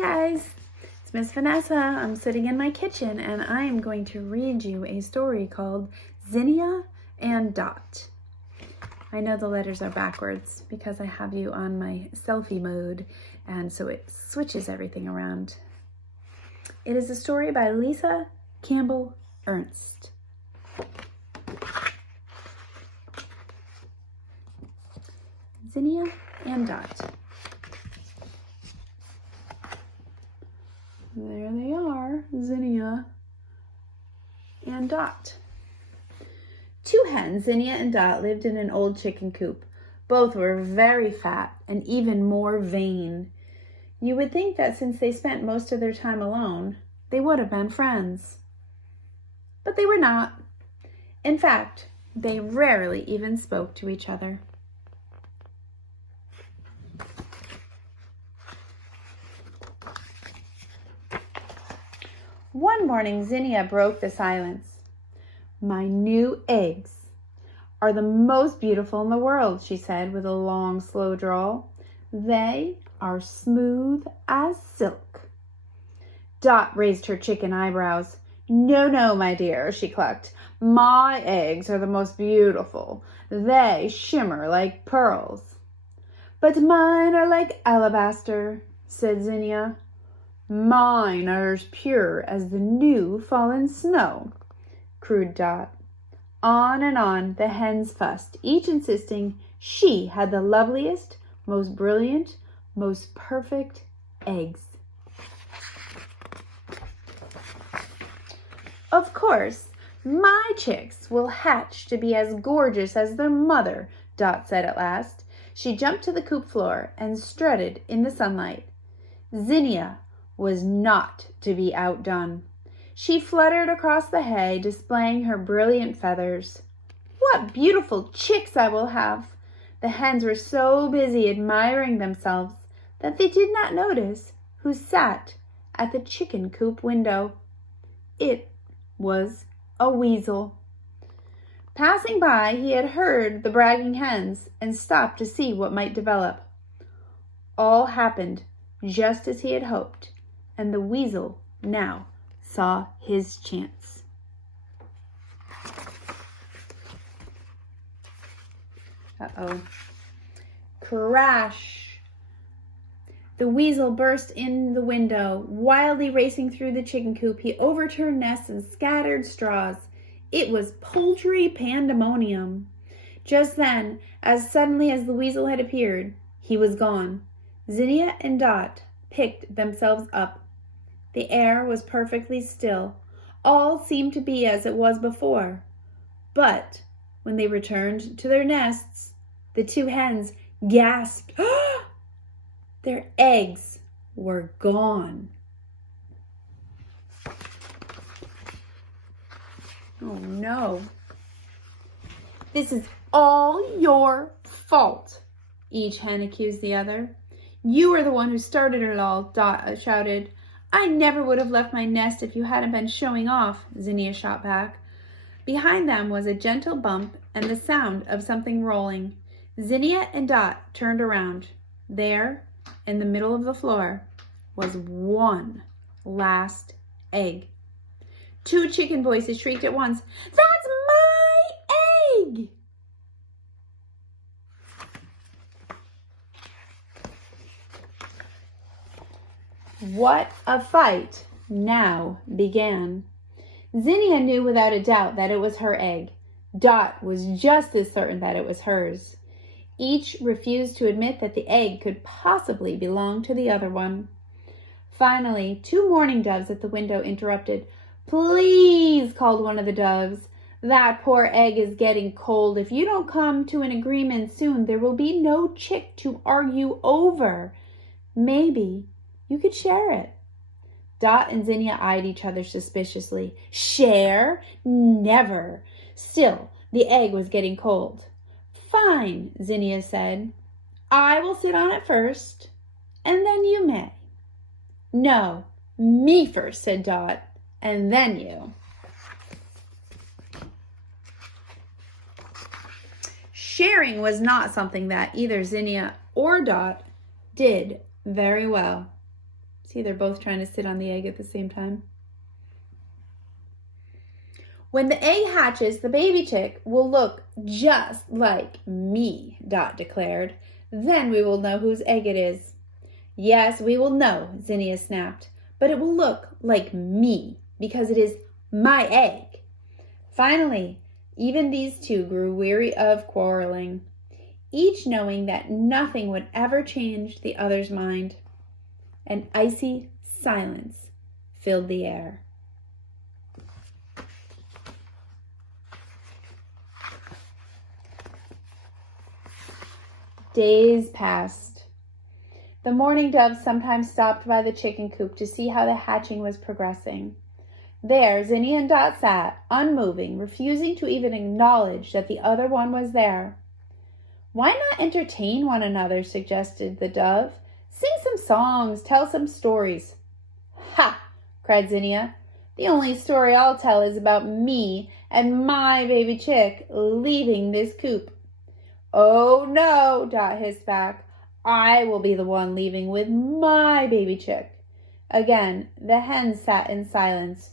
Hi guys, it's Ms Vanessa. I'm sitting in my kitchen and I am going to read you a story called Zinnia and Dot. I know the letters are backwards because I have you on my selfie mode and so it switches everything around. It is a story by Lisa Campbell Ernst. Zinnia and Dot. There they are, Zinnia and Dot. Two hens, Zinnia and Dot, lived in an old chicken coop. Both were very fat and even more vain. You would think that since they spent most of their time alone, they would have been friends. But they were not. In fact, they rarely even spoke to each other. One morning, Zinnia broke the silence. "My new eggs are the most beautiful in the world," she said with a long, slow drawl. "They are smooth as silk." Dot raised her chicken eyebrows. No, my dear," she clucked. "My eggs are the most beautiful. They shimmer like pearls." "But mine are like alabaster," said Zinnia. "Mine are as pure as the new fallen snow," crowed Dot. On and on the hens fussed, each insisting she had the loveliest, most brilliant, most perfect eggs. "Of course, my chicks will hatch to be as gorgeous as their mother," Dot said at last. She jumped to the coop floor and strutted in the sunlight. Zinnia was not to be outdone. She fluttered across the hay, displaying her brilliant feathers. "What beautiful chicks I will have!" The hens were so busy admiring themselves that they did not notice who sat at the chicken coop window. It was a weasel. Passing by, he had heard the bragging hens and stopped to see what might develop. All happened just as he had hoped, and the weasel now saw his chance. Uh-oh. Crash! The weasel burst in the window, wildly racing through the chicken coop. He overturned nests and scattered straws. It was poultry pandemonium. Just then, as suddenly as the weasel had appeared, he was gone. Zinnia and Dot picked themselves up. The air was perfectly still. All seemed to be as it was before. But when they returned to their nests, the two hens gasped. Their eggs were gone. "Oh no. This is all your fault," each hen accused the other. "You are the one who started it all," Dot shouted. "I never would have left my nest if you hadn't been showing off," Zinnia shot back. Behind them was a gentle bump and the sound of something rolling. Zinnia and Dot turned around. There, in the middle of the floor, was one last egg. Two chicken voices shrieked at once, "That's my egg!" What a fight now began. Zinnia knew without a doubt that it was her egg. Dot was just as certain that it was hers. Each refused to admit that the egg could possibly belong to the other one. Finally, two mourning doves at the window interrupted. "Please," called one of the doves. "That poor egg is getting cold. If you don't come to an agreement soon, there will be no chick to argue over. Maybe you could share it." Dot and Zinnia eyed each other suspiciously. Share? Never. Still, the egg was getting cold. "Fine," Zinnia said. "I will sit on it first, and then you may." "No, me first," said Dot, "and then you." Sharing was not something that either Zinnia or Dot did very well. See, they're both trying to sit on the egg at the same time. When the egg hatches, the baby chick will look just like me, Dot declared. Then we will know whose egg it is. Yes, we will know, Zinnia snapped, but it will look like me because it is my egg. Finally, even these two grew weary of quarreling, each knowing that nothing would ever change the other's mind. An icy silence filled the air. Days passed. The mourning dove sometimes stopped by the chicken coop to see how the hatching was progressing. There, Zinnia and Dot sat, unmoving, refusing to even acknowledge that the other one was there. Why not entertain one another, suggested the dove. Sing some songs, tell some stories. Ha! Cried Zinnia. The only story I'll tell is about me and my baby chick leaving this coop. Oh no, Dot hissed back. I will be the one leaving with my baby chick. Again, the hens sat in silence,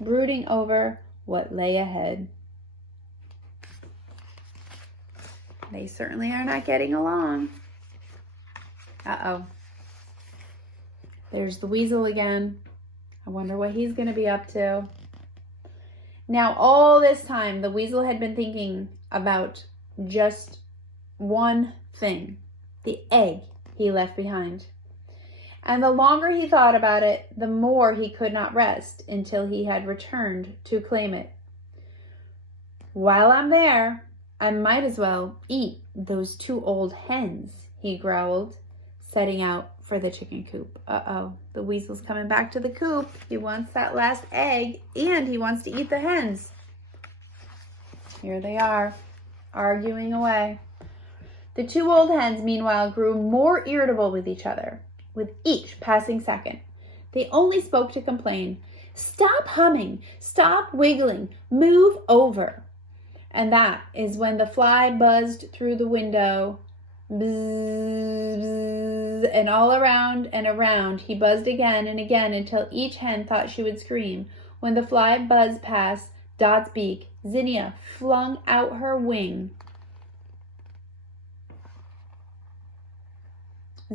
brooding over what lay ahead. They certainly are not getting along. Uh-oh. There's the weasel again. I wonder what he's going to be up to. Now, all this time, the weasel had been thinking about just one thing, the egg he left behind. And the longer he thought about it, the more he could not rest until he had returned to claim it. While I'm there, I might as well eat those two old hens, he growled, setting out for the chicken coop. Uh-oh, the weasel's coming back to the coop. He wants that last egg, and he wants to eat the hens. Here they are, arguing away. The two old hens, meanwhile, grew more irritable with each other, with each passing second. They only spoke to complain. Stop humming, stop wiggling, move over. And that is when the fly buzzed through the window. Bzz, bzz, and all around and around he buzzed again and again until each hen thought she would scream. When the fly buzzed past Dot's beak, Zinnia flung out her wing.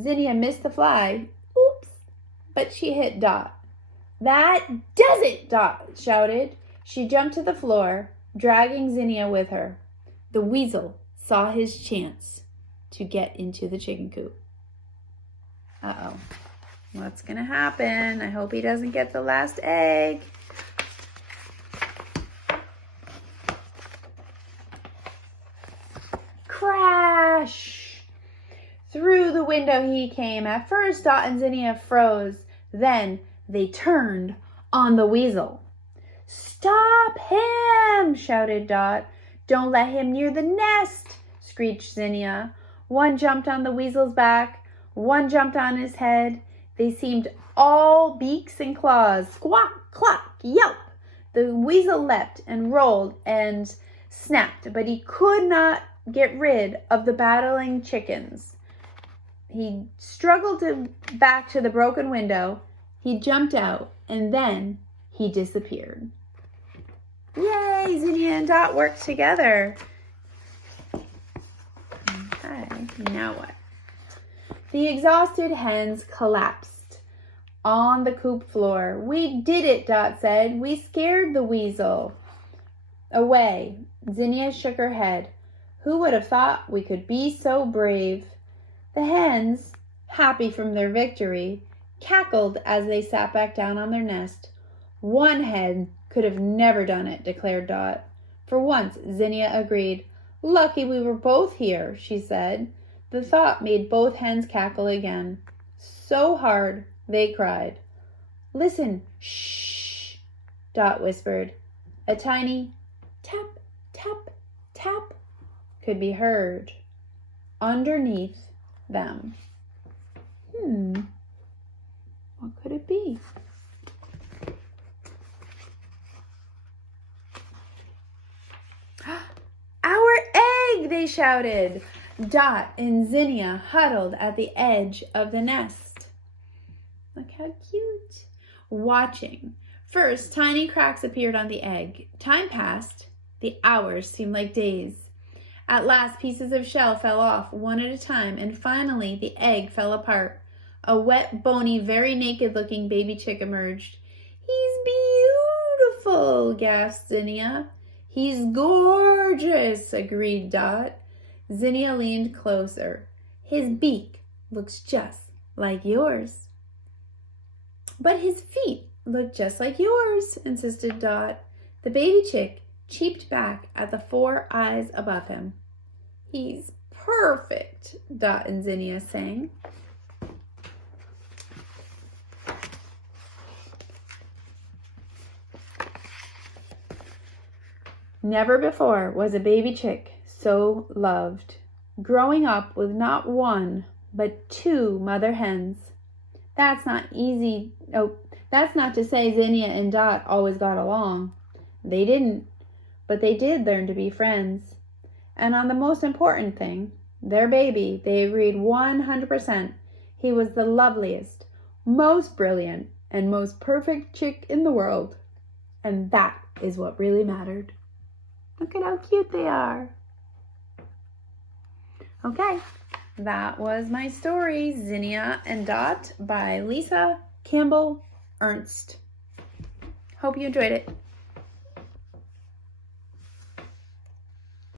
Zinnia missed the fly. Oops! But she hit Dot. That does it, Dot shouted. She jumped to the floor, dragging Zinnia with her. The weasel saw his chance to get into the chicken coop. Uh-oh. What's going to happen? I hope he doesn't get the last egg. Crash! Through the window he came. At first, Dot and Zinnia froze. Then they turned on the weasel. Stop him! Shouted Dot. Don't let him near the nest, screeched Zinnia. One jumped on the weasel's back. One jumped on his head. They seemed all beaks and claws. Squawk, cluck, yelp. The weasel leapt and rolled and snapped, but he could not get rid of the battling chickens. He struggled back to the broken window. He jumped out, and then he disappeared. Yay! Zinnia and Dot worked together. Okay, now what? The exhausted hens collapsed on the coop floor. We did it, Dot said. We scared the weasel away. Zinnia shook her head. Who would have thought we could be so brave? The hens, happy from their victory, cackled as they sat back down on their nest. One hen could have never done it, declared Dot. For once, Zinnia agreed. Lucky we were both here, she said. The thought made both hens cackle again. So hard, they cried. Listen, shh, Dot whispered. A tiny tap, tap, tap could be heard underneath them. What could it be? Our egg, they shouted. Dot and Zinnia huddled at the edge of the nest. Look how cute. Watching. First, tiny cracks appeared on the egg. Time passed. The hours seemed like days. At last, pieces of shell fell off one at a time, and finally the egg fell apart. A wet, bony, very naked-looking baby chick emerged. "He's beautiful," gasped Zinnia. "He's gorgeous," agreed Dot. Zinnia leaned closer. "His beak looks just like yours." "But his feet look just like yours," insisted Dot. The baby chick cheeped back at the 4 eyes above him. "He's perfect," Dot and Zinnia sang. Never before was a baby chick so loved, growing up with not one, but 2 mother hens. That's not to say Zinnia and Dot always got along. They didn't, but they did learn to be friends. And on the most important thing, their baby, they agreed 100% he was the loveliest, most brilliant, and most perfect chick in the world. And that is what really mattered. Look at how cute they are. Okay, that was my story, Zinnia and Dot by Lisa Campbell Ernst. Hope you enjoyed it.